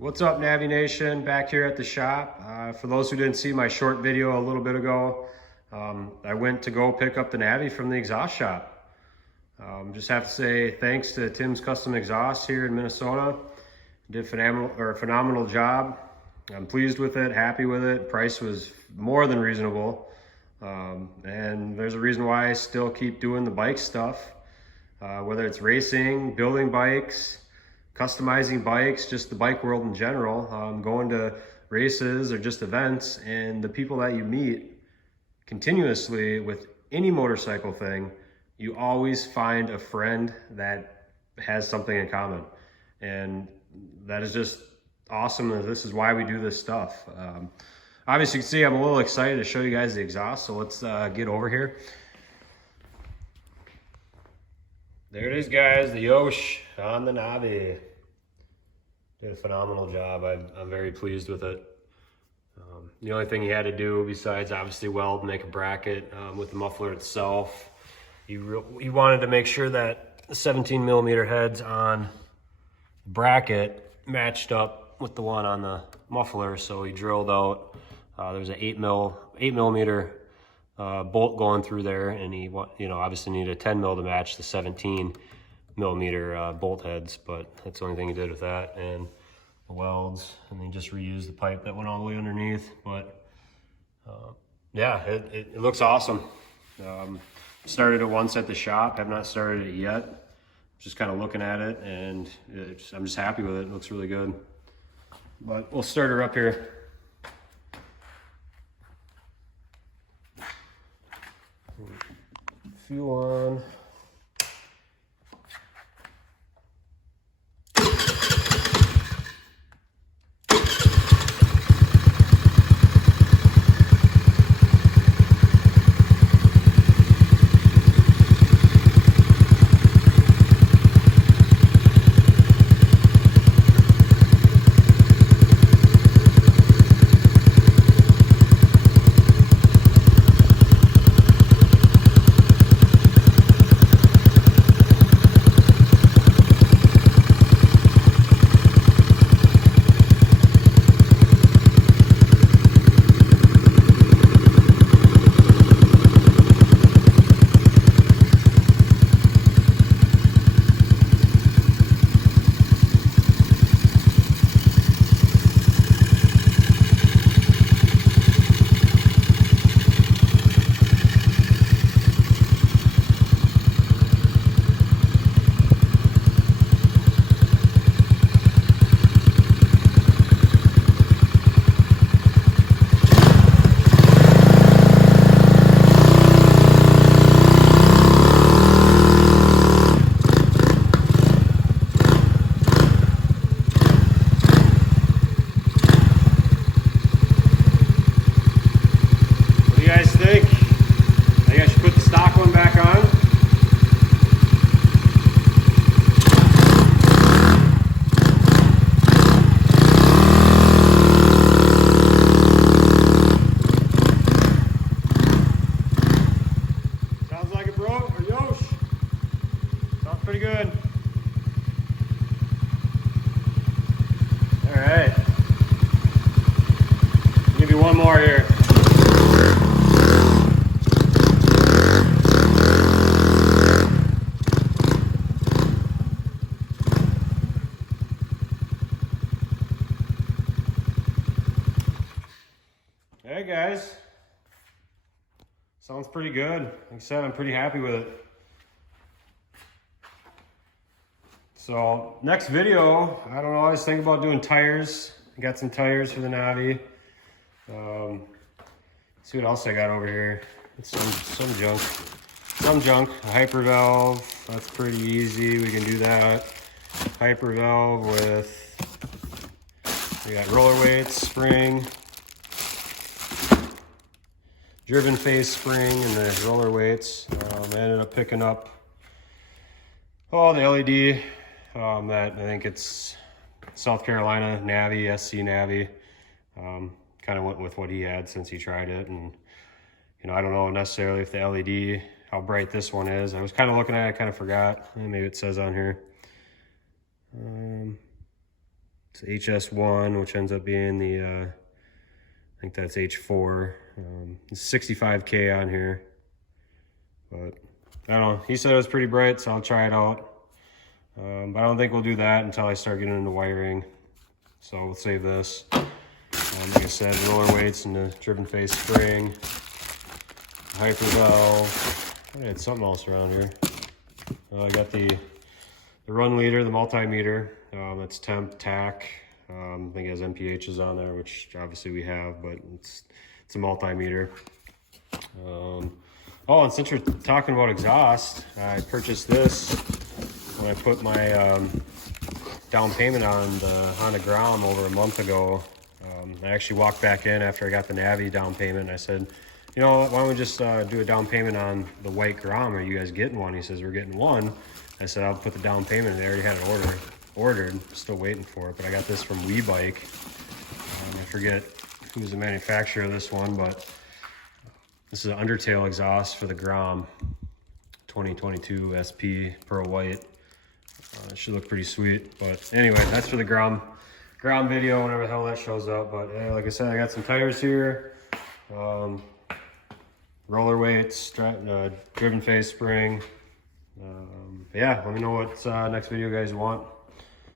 What's up, Navi Nation? Back here at the shop. For those who didn't see my short video a little bit ago, I went to go pick up the Navi from the exhaust shop. Just have to say thanks to Tim's Custom Exhaust here in Minnesota. Did a phenomenal job. I'm pleased with it, happy with it. Price was more than reasonable. And there's a reason why I still keep doing the bike stuff, whether it's racing, building bikes, customizing bikes, just the bike world in general, going to races or just events, and the people that you meet continuously with any motorcycle thing, you always find a friend that has something in common. And that is just awesome. This is why we do this stuff. Obviously you can see I'm a little excited to show you guys the exhaust, so let's get over here. There it is, guys, the Yosh on the Navi. Did a phenomenal job. I'm very pleased with it. The only thing he had to do, besides obviously weld, make a bracket with the muffler itself, he wanted to make sure that the 17 millimeter heads on the bracket matched up with the one on the muffler. So he drilled out, there's an 8 millimeter bolt going through there, and he obviously needed a 10 mil to match the 17 millimeter bolt heads, but that's the only thing he did with that, and the welds, and then just reused the pipe that went all the way underneath. But yeah, it looks awesome. Started it once at the shop, have not started it yet. Just kind of looking at it, and I'm just happy with it. It looks really good. But we'll start her up here. Fuel on. Pretty good. All right. Give you one more here. Hey guys. Sounds pretty good. Like I said, I'm pretty happy with it. So next video, I don't know, I was thinking about doing tires. I got some tires for the Navi. See what else I got over here. It's some junk. Some junk. A hyper valve. That's pretty easy. We can do that. Hyper valve with, we got roller weights, spring, driven face spring, and the roller weights. I ended up picking up the LED. That I think it's South Carolina Navi, SC Navi. Kind of went with what he had since he tried it, and I don't know necessarily if the LED, how bright this one is. I was kind of looking at it, I kind of forgot. Maybe it says on here. It's HS1, which ends up being the, I think that's H4. It's 65K on here. But I don't know. He said it was pretty bright, so I'll try it out. But I don't think we'll do that until I start getting into wiring. So we'll save this. Like I said, roller weights and the driven face spring, hyper valve. I had something else around here. I got the run leader, the multimeter. That's temp, tack. I think it has MPHs on there, which obviously we have, but it's a multimeter. Oh, and since we're talking about exhaust, I purchased this when I put my down payment on the Honda Grom over a month ago. I actually walked back in after I got the Navi down payment, and I said, you know, why don't we just do a down payment on the white Grom? Are you guys getting one? He says, we're getting one. I said, I'll put the down payment, and they already had it ordered. Still waiting for it, but I got this from WeBike. I forget who's the manufacturer of this one, but this is an undertail exhaust for the Grom 2022 SP Pearl White. It should look pretty sweet, but anyway, that's for the Grom video, whenever the hell that shows up. But like I said, I got some tires here, roller weights, driven face spring. Yeah, let me know what next video you guys want.